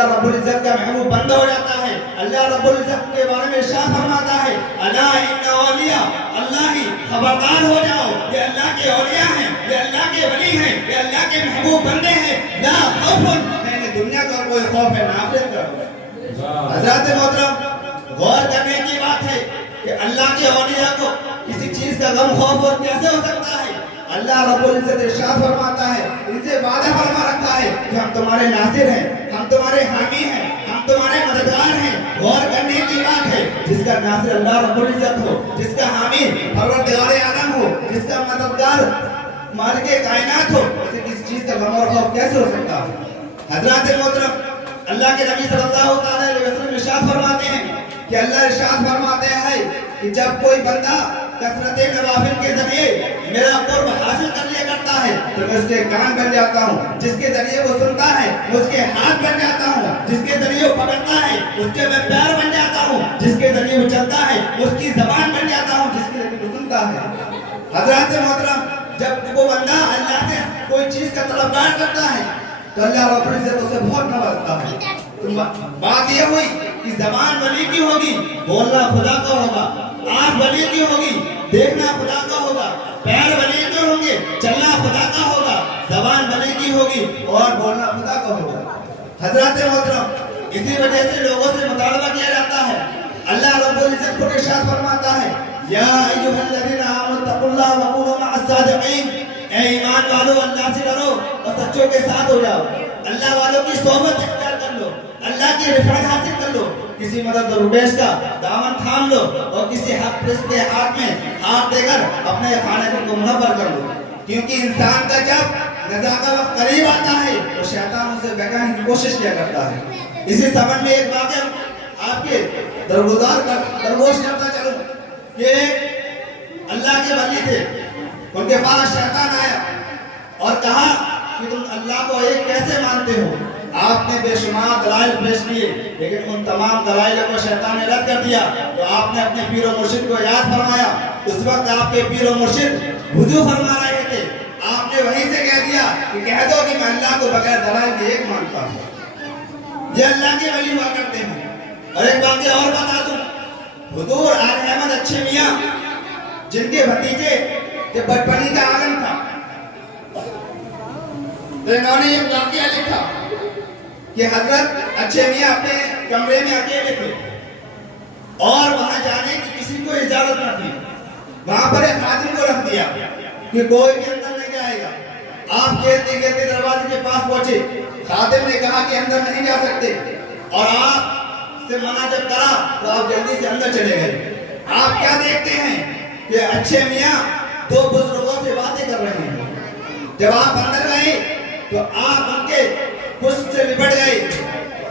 اللہ رب العزت کا محبوب بندہ ہو جاتا ہے، اللہ رب العزت کے بارے میں ارشاد فرماتا ہے الا ان اولیاء اللہ، خبردار ہو جاؤ یہ اللہ کے اولیاء ہیں، یہ اللہ کے ولی ہیں، یہ اللہ کے محبوب بندے ہیں، لا خوف، نہیں دنیا کا کوئی خوف ہے نہ آخرت کا۔ حضرات محترم غور کرنے کی بات ہے کہ اللہ کے اولیاء کو کسی چیز کا غم خوف اور کیسے ہو سکتا ہے؟ اللہ رب العزت ارشاد فرماتا ہے، ان سے وعدہ فرما رکھا ہے کہ ہم تمہارے ناصر ہیں، ہم تمہارے حامی ہیں، ہم تمہارے مددگار ہیں۔ غور کرنے کی بات ہے، جس کا ناصر اللہ رب العزت ہو، جس کا حامی پروردگار عالم ہو، جس کا مددگار مالک کائنات ہو، اسے کسی چیز کا غم اور خوف کیسے ہو سکتا ہے؟ حضرات محترم اللہ کے نبی صلی اللہ علیہ وسلم ارشاد فرماتے ہیں کہ اللہ ارشاد فرماتے ہیں کہ جب کوئی بندہ کثرت نوافل کے ذریعے میرا قرب حاصل کر لیا کرتا ہے تو میں اس کے کان بن جاتا ہوں، جس کے ذریعے وہ سنتا ہے میں اس کے ہاتھ بن جاتا ہوں، جس کے ذریعے وہ پکڑتا ہے اس کے میں پیر بن جاتا ہوں، جس کے ذریعے وہ چلتا ہے اس کی زبان بن جاتا ہوں، جس کے ذریعے وہ سنتا ہے۔ حضرات محترم جب وہ بندہ اللہ سے کوئی چیز کا طلبگار کرتا ہے تو اللہ رب العزت اسے بہت نوازتا ہے۔ بات یہ ہوئی کہ زبان ولی کی ہوگی، بولنا خدا کا ہوگا، آنکھ ولی کی ہوگی، دیکھنا خدا کا ہوگا، پیر ولی کے ہوں گے، چلنا خدا کا ہوگا، زبان ولی کی ہوگی اور بولنا خدا کا ہوگا۔ حضرات محترم اسی وجہ سے لوگوں سے مطالبہ کیا جاتا ہے، اللہ رب العزت کو ارشاد فرماتا ہے یا ایھا الذین آمنوا اتقوا اللہ وکونوا مع الصادقین، اے ایمان والو اللہ سے ڈرو اور سچوں کے ساتھ ہو جاؤ، اللہ والوں کی صحبت اختیار کر لو، اللہ کی رفعت حاصل کر لو، کسی مدد درویش کا دامن تھام لو اور کسی حق پرست کے ہاتھ میں ہاتھ دے کر اپنے خانے کو منور کر لو، کیونکہ انسان کا جب نزا کا وقت قریب آتا ہے تو شیطان اسے بہکانے کی کوشش کیا کرتا ہے۔ اسی سبب میں ایک واقعہ آپ کے درگزار درگوش کرتا چلوں کہ اللہ کے ولی تھے، ان کے پاس شیطان آیا اور کہا کہ تم اللہ کو ایک کیسے مانتے ہو؟ آپ نے بے شمار دلائل پیش کیے لیکن ان تمام دلائل کو شیطان نے رد کر دیا، تو آپ نے اپنے پیر و مرشد کو یاد فرمایا۔ اس وقت آپ کے پیر و مرشد وضو فرما رہے تھے، آپ نے وہیں سے کہہ دیا کہ کہہ دو کہ میں اللہ کو بغیر دلائل کے ایک مانتا ہوں۔ یہ اللہ کے ولی ہوا کرتے ہیں۔ اور ایک واقعہ اور بتا دوں، حضور آل احمد اچھے میاں جن کے بھتیجے کہ بچپنی کا عالم تھا، تو انہوں نے ایک واقعہ لکھا کہ حضرت اچھے میاں اپنے کمرے میں اکیلے تھے اور وہاں جانے کی کسی کو اجازت نہ تھی، وہاں پر ایک خادم کو رکھ دیا کہ کوئی بھی اندر نہیں جائے گا۔ آپ کہتے کہتے دروازے کے پاس پہنچے، خادم نے کہا کہ اندر نہیں جا سکتے اور آپ سے منع جب کرا تو آپ جلدی سے اندر چلے گئے۔ آپ کیا دیکھتے ہیں کہ اچھے میاں دو بزرگوں سے باتیں کر رہے ہیں۔ جب آپ اندر گئے تو آپ ان کے پشت سے لپٹ گئے،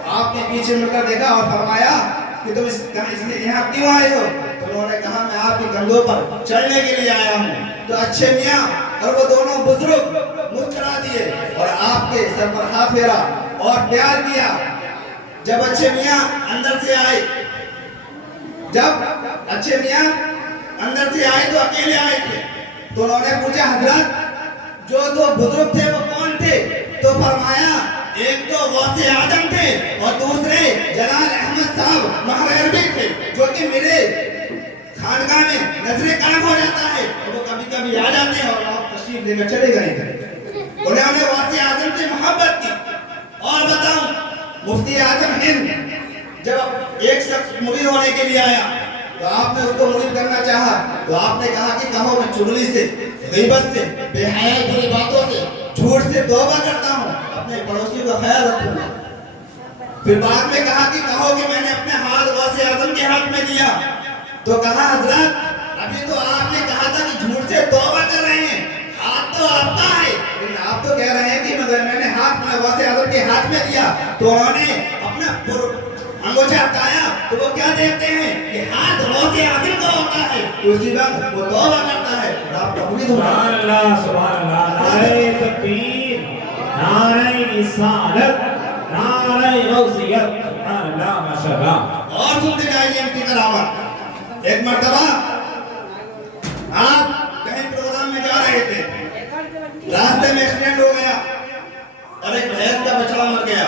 آپ نے پیچھے مڑ کر دیکھا اور فرمایا کہ تم اس لیے یہاں کیوں آئے ہو؟ تو انہوں نے کہا میں آپ کے کندھوں پر چڑھنے کے لیے آیا ہوں۔ تو اچھے میاں اور وہ دونوں بزرگ مسکرا دیے اور آپ کے سر پر ہاتھ پھیرا اور پیار کیا۔ جب اچھے میاں اندر سے آئے تو اکیلے آئے تھے، تو انہوں نے پوچھا حضرت جو دو بزرگ تھے وہ کون تھے؟ تو فرمایا ایک تو غوث اعظم تھے اور دوسرے جلال احمد صاحب مہر عربی تھے، جو کہ میرے خانقاہ میں نظر کرم ہو جاتا ہے، وہ کبھی کبھی آ جاتے ہیں اور آپ تشریف لے کر چلے گئے۔ انہوں نے غوث اعظم سے محبت کی۔ اور بتاؤں مفتی اعظم ہند جب ایک شخص مرید ہونے کے لیے آیا تو آپ نے اس کو مرید کرنا چاہا تو آپ نے کہا کہ کہو میں چغلی سے، غیبت سے، بے حیائی بری باتوں سے، جھوٹ سے توبہ کرتا ہوں، اپنے پڑوسی کا خیال رکھوں گا۔ پھر بعد میں کہا کہ کہو کہ میں نے اپنے ہاتھ غوث اعظم کے ہاتھ میں دیا، تو کہا حضرت ابھی تو آپ نے کہا تھا کہ جھوٹ سے توبہ کر رہے ہیں، ہاتھ تو آپ کا ہے لیکن آپ تو کہہ رہے ہیں کہ میں نے ہاتھ میں غوث اعظم کے ہاتھ میں دیا۔ تو انہوں نے اپنا انگوٹھا ہٹایا تو وہ کیا دیکھتے ہیں کہ ہاتھ غوث اعظم کا ہوتا ہے، تو اسی وقت وہ توبہ کرتا ہے اور آپ کا مرید ہوتا ہے۔ سبحان اللہ سبحان اللہ، نعرہ تکبیر، نعرہ رسالت، نعرہ غوثیت، سبحان اللہ ماشاءاللہ۔ اور سنتے جائیے ان کی کرامت۔ ایک مرتبہ آپ کہیں پروگرام میں جا رہے تھے، راستے میں ایکسیڈنٹ ہو گیا اور ایک بھینس کا بچڑا مر گیا۔